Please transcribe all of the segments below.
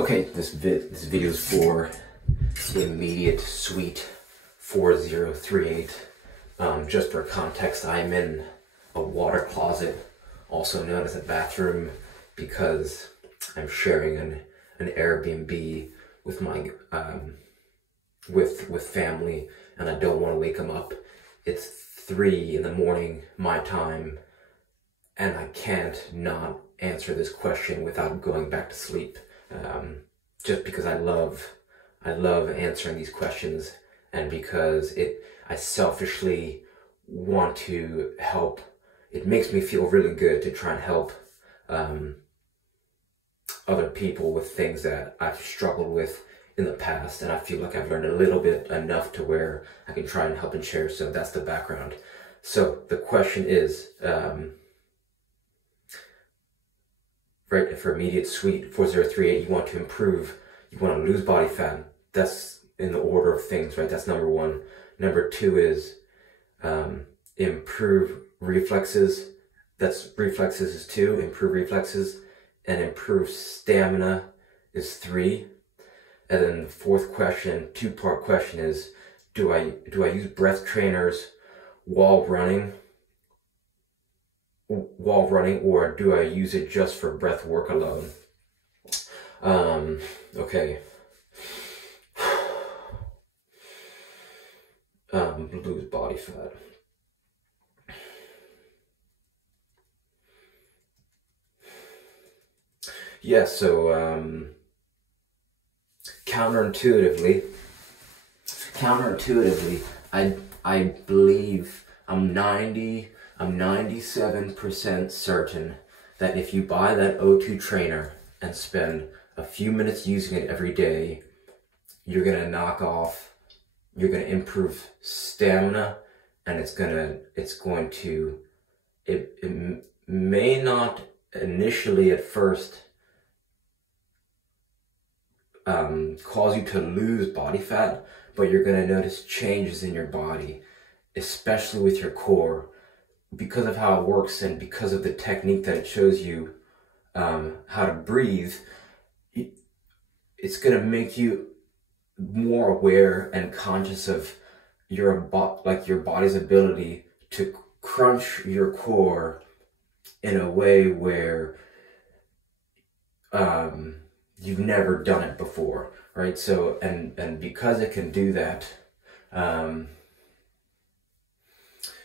Okay, this video is for the immediate suite 4038. Just for context, I'm in a water closet, also known as a bathroom, because I'm sharing an Airbnb with my with family, and I don't want to wake them up. It's 3 in the morning my time, and I can't not answer this question without going back to sleep. Just because I love answering these questions, and because I selfishly want to help. It makes me feel really good to try and help other people with things that I've struggled with in the past, and I feel like I've learned a little bit enough to where I can try and help and share. So that's the background. So the question is, right, for immediate suite 4038, you want to improve, you want to lose body fat. That's in the order of things, right? That's number 1. Number 2 is improve reflexes. That's reflexes is 2, improve reflexes, and improve stamina is 3. And then the 4th question, 2-part question, is do I use breath trainers while running, or do I use it just for breath work alone? Okay. Lose body fat. Yeah, so counterintuitively, I believe I'm 97% certain that if you buy that O2 trainer and spend a few minutes using it every day, you're gonna improve stamina, and it may not initially at first cause you to lose body fat, but you're gonna notice changes in your body, especially with your core, because of how it works and because of the technique that it shows you how to breathe. It's gonna make you more aware and conscious of your body's ability to crunch your core in a way where you've never done it before, right? So and because it can do that, and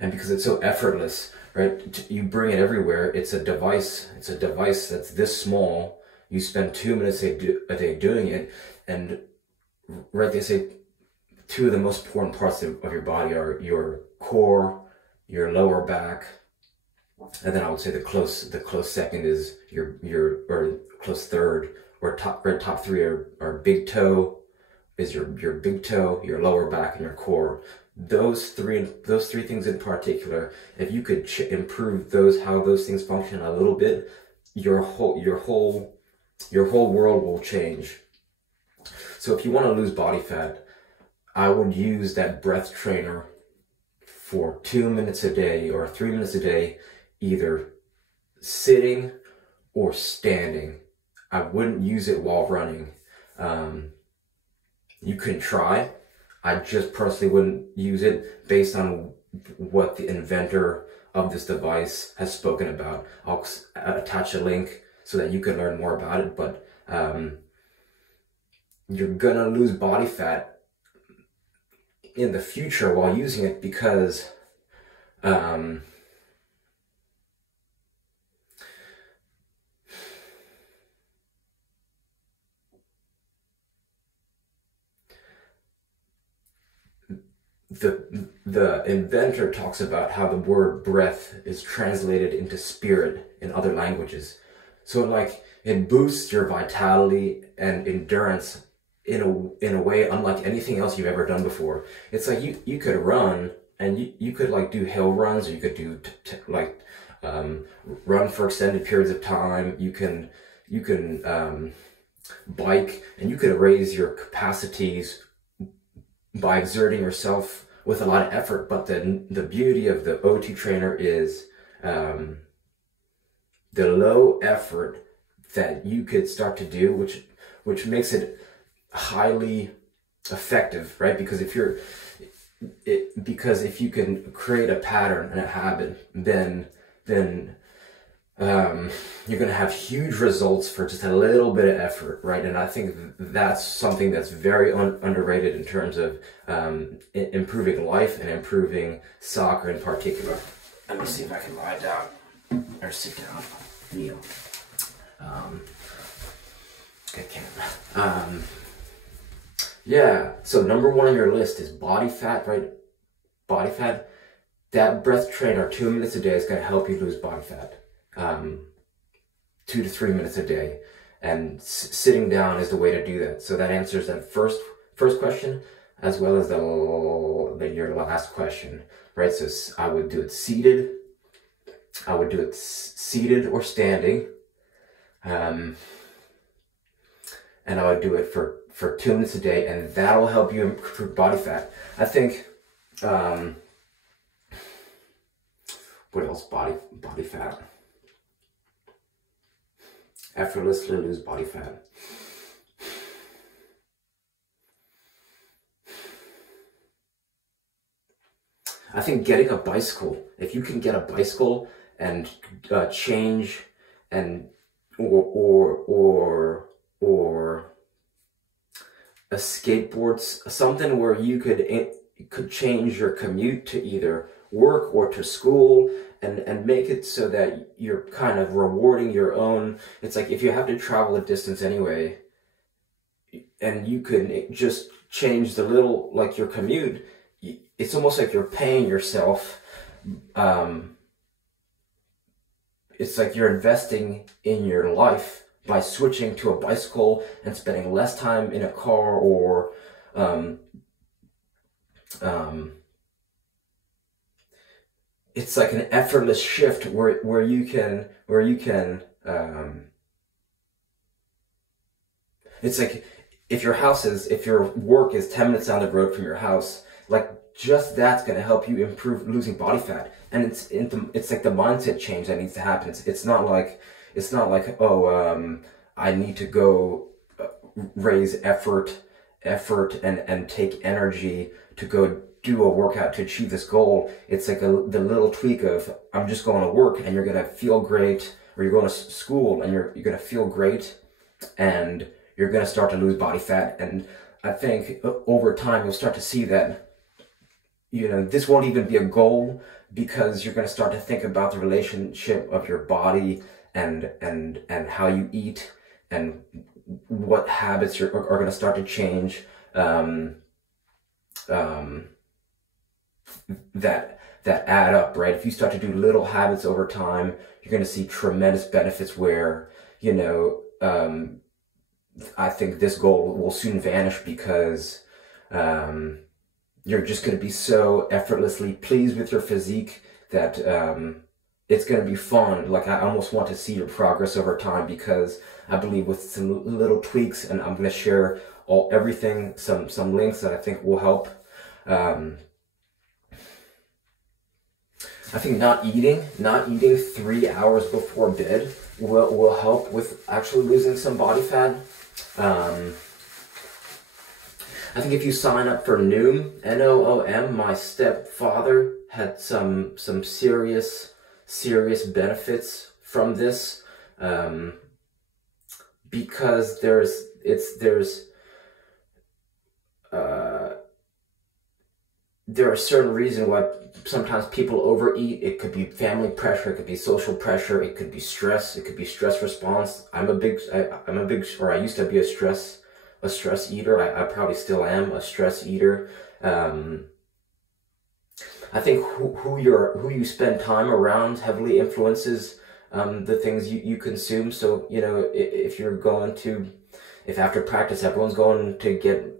because it's so effortless, right? You bring it everywhere. It's a device that's this small. You spend 2 minutes a day doing it, and right, they say 2 of the most important parts of your body are your core, your lower back, and then I would say the close second is or close third, or top 3 are big toe, is your big toe, your lower back, and your core. Those three things in particular, if you could improve how those things function a little bit, your whole world will change. So if you want to lose body fat, I would use that breath trainer for 2 minutes a day or 3 minutes a day, either sitting or standing. I wouldn't use it while running. You can try. I just personally wouldn't use it based on what the inventor of this device has spoken about. I'll attach a link so that you can learn more about it, but you're gonna lose body fat in the future while using it, because the inventor talks about how the word breath is translated into spirit in other languages. So it boosts your vitality and endurance in a way unlike anything else you've ever done before. It's like you could run, and you could do hill runs, or you could do run for extended periods of time. You can bike, and you could raise your capacities by exerting yourself with a lot of effort. But the beauty of the O2 trainer is the low effort that you could start to do, which which makes it highly effective, right? Because if you can create a pattern and a habit, then you're going to have huge results for just a little bit of effort, right? And I think that's something that's very underrated in terms of improving life and improving soccer in particular. Let me see if I can lie down or sit down, kneel. I can't. Yeah, so number one on your list is body fat, right? Body fat. That breath trainer, 2 minutes a day, is going to help you lose body fat. 2 to 3 minutes a day. And sitting down is the way to do that. So that answers that first question, as well as your last question, right? So I would do it seated. I would do it seated or standing. And I would do it for 2 minutes a day, and that'll help you improve body fat. I think, what else? Body fat. Effortlessly lose body fat. I think getting a bicycle, if you can get a bicycle and change and or a skateboard, something where you could change your commute to either work or to school, and make it so that you're kind of rewarding your own. It's like if you have to travel a distance anyway, and you can just change the little, like your commute, it's almost like you're paying yourself. It's like you're investing in your life by switching to a bicycle and spending less time in a car, or it's like an effortless shift where you can it's like if your work is 10 minutes down the road from your house, like just that's going to help you improve losing body fat. And it's like the mindset change that needs to happen. It's not like oh, I need to go raise effort and take energy to go do a workout to achieve this goal. It's like the little tweak of, I'm just going to work, and you're going to feel great, or you're going to school and you're going to feel great, and you're going to start to lose body fat. And I think over time you'll start to see that, this won't even be a goal, because you're going to start to think about the relationship of your body and how you eat, and what habits are going to start to change, that add up, right? If you start to do little habits over time, you're going to see tremendous benefits where, I think this goal will soon vanish, because you're just going to be so effortlessly pleased with your physique that it's going to be fun. Like, I almost want to see your progress over time, because I believe with some little tweaks, and I'm going to share everything, some links that I think will help. I think not eating 3 hours before bed will help with actually losing some body fat. I think if you sign up for Noom, Noom, my stepfather had some serious benefits from this, because there are certain reasons why sometimes people overeat. It could be family pressure, it could be social pressure, it could be stress, it could be stress response. I used to be a stress eater. I probably still am a stress eater. I think who you spend time around heavily influences the things you consume. So, if after practice everyone's going to get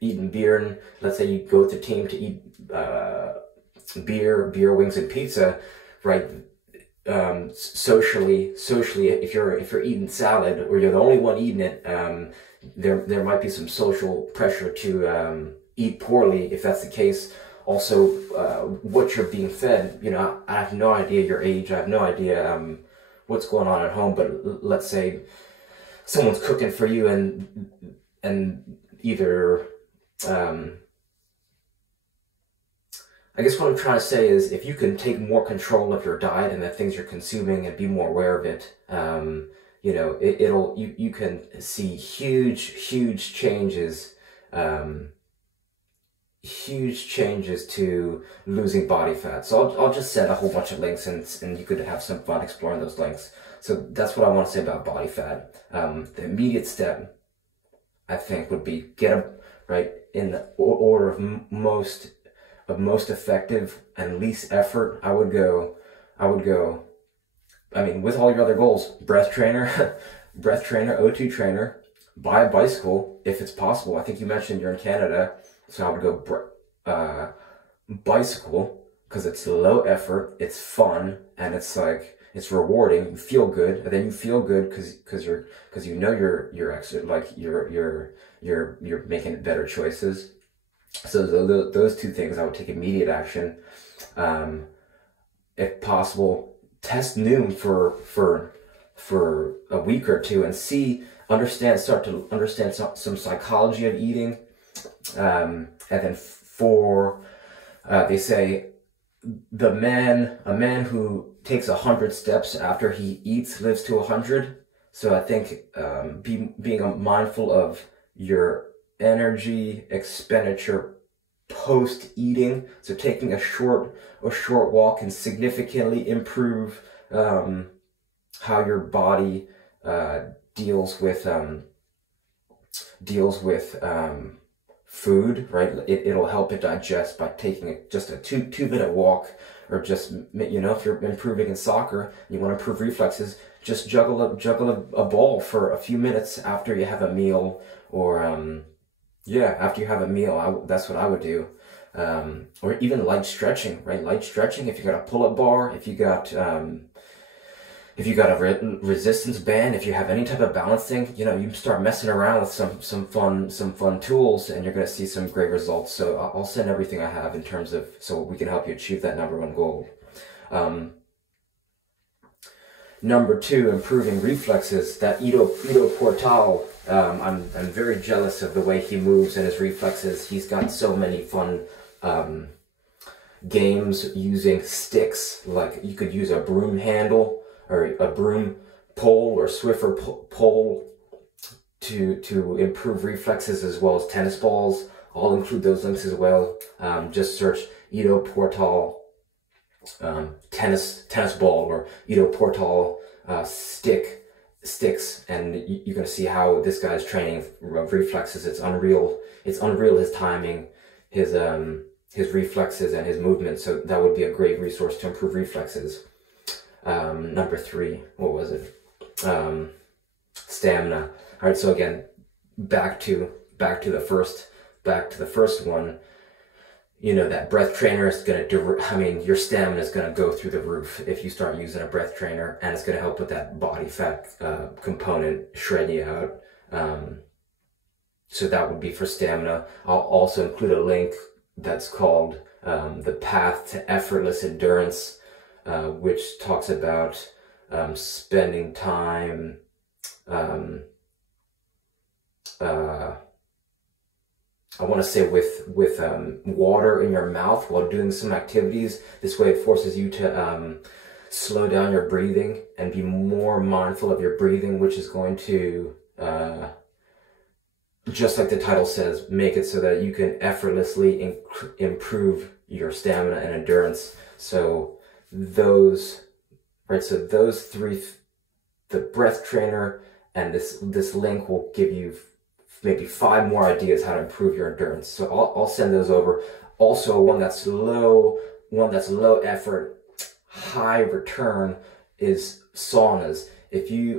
eating beer, and let's say you go with the team to eat beer, wings, and pizza, right? Socially, if you're eating salad, or you're the only one eating it, there might be some social pressure to eat poorly if that's the case. Also, what you're being fed. I have no idea your age. I have no idea what's going on at home. But let's say someone's cooking for you, and either, I guess what I'm trying to say is, if you can take more control of your diet and the things you're consuming and be more aware of it, you know, you can see huge changes, huge changes to losing body fat. So I'll just set a whole bunch of links, and you could have some fun exploring those links. So that's what I want to say about body fat. The immediate step, I think, would be right in the order of most effective and least effort. I would go, I mean, with all your other goals, breath trainer, O2 trainer, buy a bicycle if it's possible. I think you mentioned you're in Canada, so I would go bicycle, because it's low effort, it's fun, and it's like, it's rewarding. You feel good, and then you feel good because you know you're actually, like, you're making better choices. So those two things, I would take immediate action. If possible, test Noom for a week or two and start to understand some psychology of eating. And then they say a man who takes 100 steps after he eats lives to 100. So I think being mindful of your energy expenditure post eating, so taking a short walk can significantly improve how your body deals with food, right? It'll help it digest by taking just a 2-minute walk, or just, you know, if you're improving in soccer and you want to improve reflexes, just juggle a ball for a few minutes after you have a meal, or after you have a meal. That's what I would do. Or even light stretching, right? Light stretching, if you got a pull-up bar, if you got a resistance band, if you have any type of balancing, you know, you start messing around with some fun tools, and you're going to see some great results. So I'll send everything I have in terms of, so we can help you achieve that #1 goal. Number 2, improving reflexes. That Ido Portal, I'm very jealous of the way he moves and his reflexes. He's got so many fun games using sticks. Like, you could use a broom handle, or a broom pole, or Swiffer pole to improve reflexes, as well as tennis balls. I'll include those links as well. Just search Ido Portal tennis ball, or Ido Portal sticks, and you're going to see how this guy's training reflexes. It's unreal. His timing, his reflexes, and his movement. So that would be a great resource to improve reflexes. Number 3, what was it? Stamina. All right. So again, back to the first one. You know, that breath trainer is going to, your stamina is going to go through the roof if you start using a breath trainer, and it's going to help with that body fat component, shred you out. So that would be for stamina. I'll also include a link that's called The Path to Effortless Endurance, which talks about spending time I want to say with water in your mouth while doing some activities. This way it forces you to slow down your breathing and be more mindful of your breathing, which is going to, just like the title says, make it so that you can effortlessly improve your stamina and endurance. So those 3, the breath trainer and this link will give you maybe 5 more ideas how to improve your endurance. So I'll send those over. Also, one that's low effort, high return is saunas.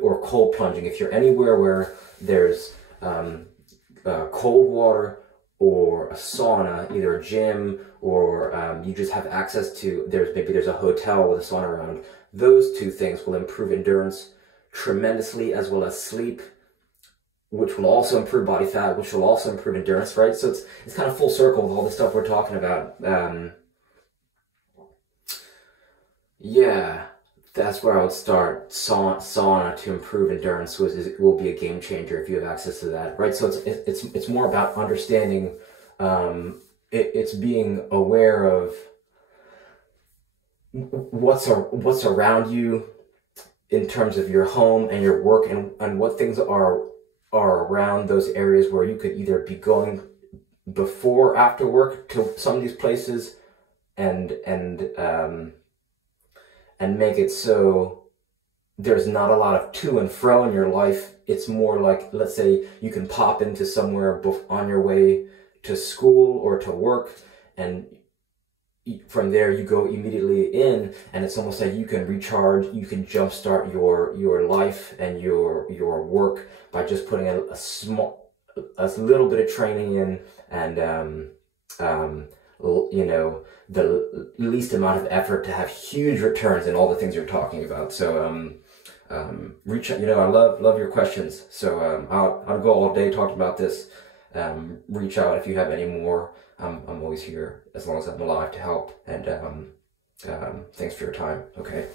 Or cold plunging. If you're anywhere where there's cold water or a sauna, either a gym or you just have access to, there's a hotel with a sauna around, those 2 things will improve endurance tremendously, as well as sleep, which will also improve body fat, which will also improve endurance, right? So it's kind of full circle with all the stuff we're talking about. that's where I would start. Sauna to improve endurance it will be a game changer if you have access to that, right? So it's more about understanding. It's being aware of what's around you in terms of your home and your work, and what things are around those areas where you could either be going before or after work to some of these places, and make it so there's not a lot of to and fro in your life. It's more like, let's say you can pop into somewhere on your way to school or to work, and from there you go immediately in, and it's almost like you can recharge, you can jumpstart your life and your work by just putting a little bit of training in, and you know, the least amount of effort to have huge returns in all the things you're talking about. So reach out. You know, I love your questions. So I'll go all day talking about this. Reach out if you have any more. I'm always here as long as I'm alive to help. And thanks for your time. Okay.